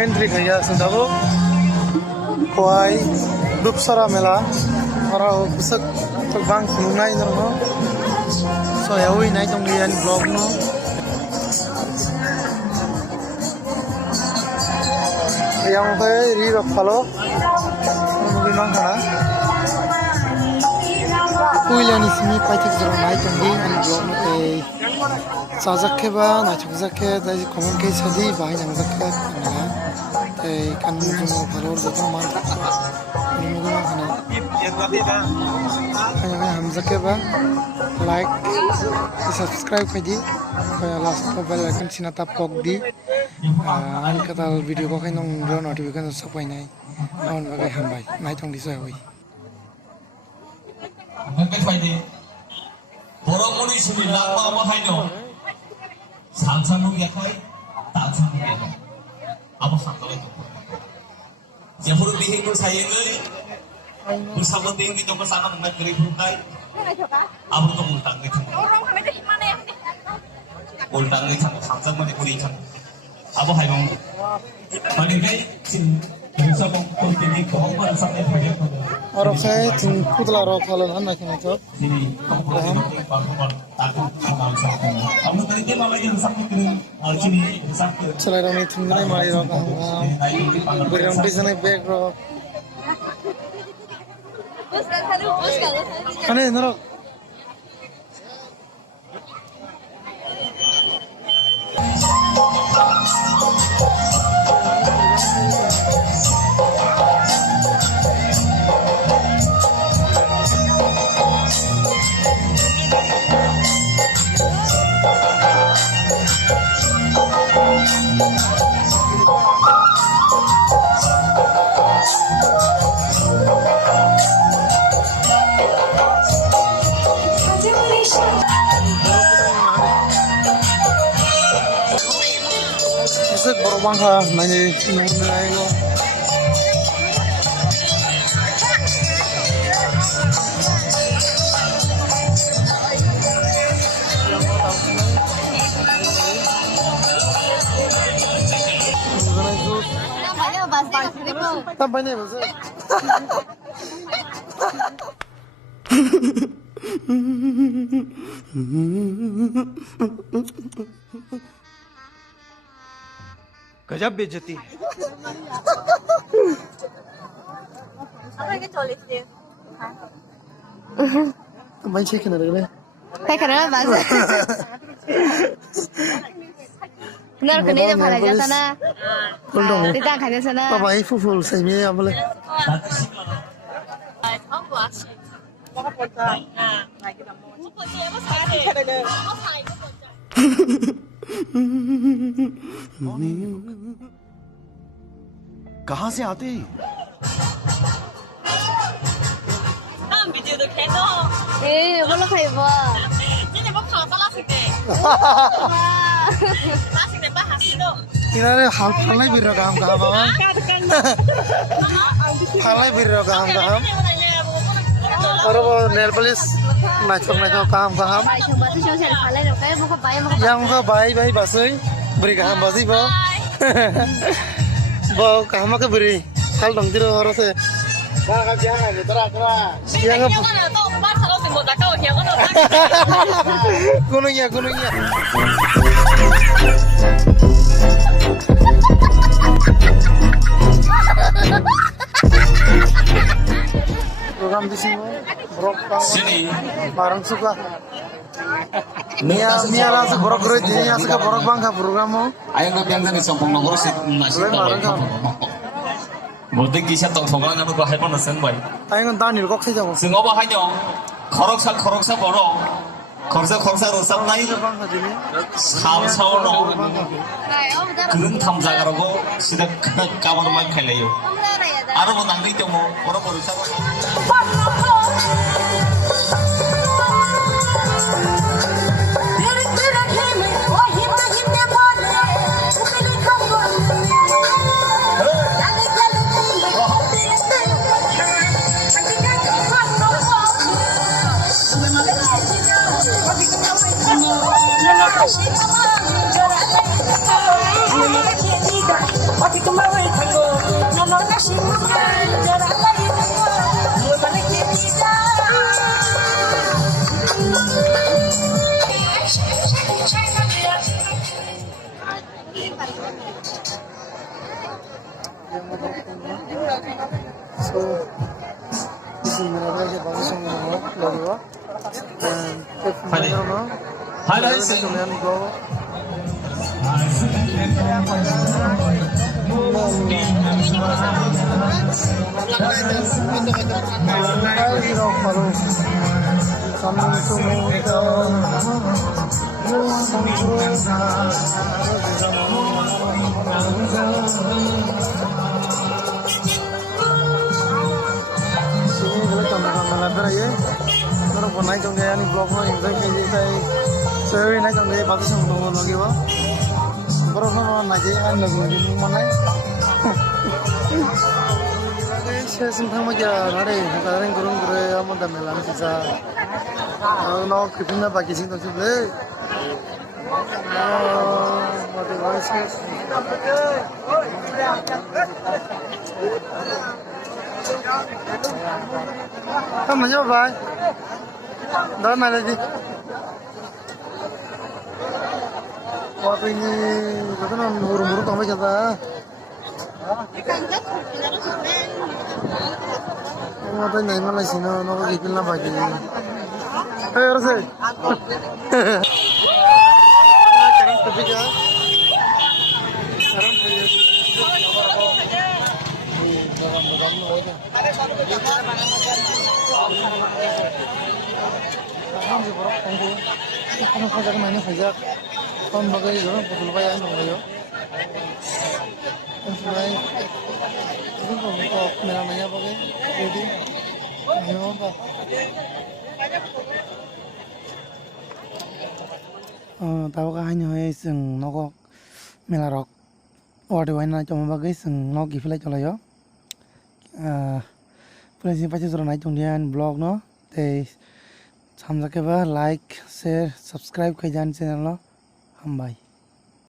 entry kaya sendako kuai Dupsara Mela orang besar terbang sungai nero so ya wih naik tong lian blog no yang kayak riak follow mungkin mana kuilan ismi pajak zero naik tong lian blog no kayak sajak keba naik sajak ke dari komen kayak sadi bahaya yang sajak mana kayak kan mungkin follow jatuh mantap mungkin mana hanya hamzah ke ba like subscribe kaji last bell icon sina tap pok di an katal video ko kain nong notification sapai nai on bagai hambai nai tong di soi Nggak faidi. Borong muni sini lama apa haino. Sang nung ya kai, tak sang ya. Apa sang tu itu? Jangan bihin tu saya ni. Bersama dengan kita bersama dengan negeri Brunei. Apa tu multang ni? Multang ni sang sang mana kuri sang. Apa haino? Mana ni sin bersama kontinen kau mana sang ni projek. orang saya putla orang kalau anak ini tu selain orang itu ni mari orang beriam di sana bag orang mana ni orang Isik borobang ha nani nunai lo tambah ni bos गजब बेइज्जती है main chicken ada gini kayak kenapa bahasa benar kene dia malah jatuh sana tidak kene sana apa ini full saya ni apa le कहाँ से आते हैं? boleh kayak apa? ini hal halai biru kaham apa? Halai biru kaham. Orang nail polish macam kaham. Yang muka bayi basui beri kaham basi bo. Bo kaham ke beri. Hal dong tiru orang se. Yang gunungnya. Program di sini, barang suka. Mia rasa borok roh jadi asal borok bangka program mo. Ayang nggak biang dari sompong nongkrong sih masih tahu. Mesti kisah tong sompong nggak berapa hebat nasi boy. Ayang kan tanil kok sih jago. Singo bah hanya koroksa borok. Koroksa rusal naik. Sao no. Keren tamza karago sudah kawan main kelayu. Aru mau nangri tu mo orang berusaha. What So, isi mereka aja bagus yang mau lalu dan kemudian no, kemudian go. Naik trong đây anh vlog nó những cái đây chơi naik trong đây bắt xong đồng nó kêu baru nó naik anh lagi di mana saya sentang aja nade sekarang kurang kurang amat dah melam sisa nó kipinnya bagi sih tuh sih mati banget sih kamu coba dah mana lagi waktu ini kita kan buru-buru tambah kita waktu ini malah sih no kipin lah bagi harus sekarang tapi kan sekarang Hamsi borok tangku, kamu khajak mana khajak, kamu bagai itu, betul bayar nunggu yo. Kamu itu kok meramanya bagai, jadi, ayo apa? Tahu kah hanya seng nokok melarok, waduh ini cuma bagai seng nok gifle cola yo. Prinsip aja suruh naik jongdian blog no, teh sampai ke like, share, subscribe ke channel lo, hambai.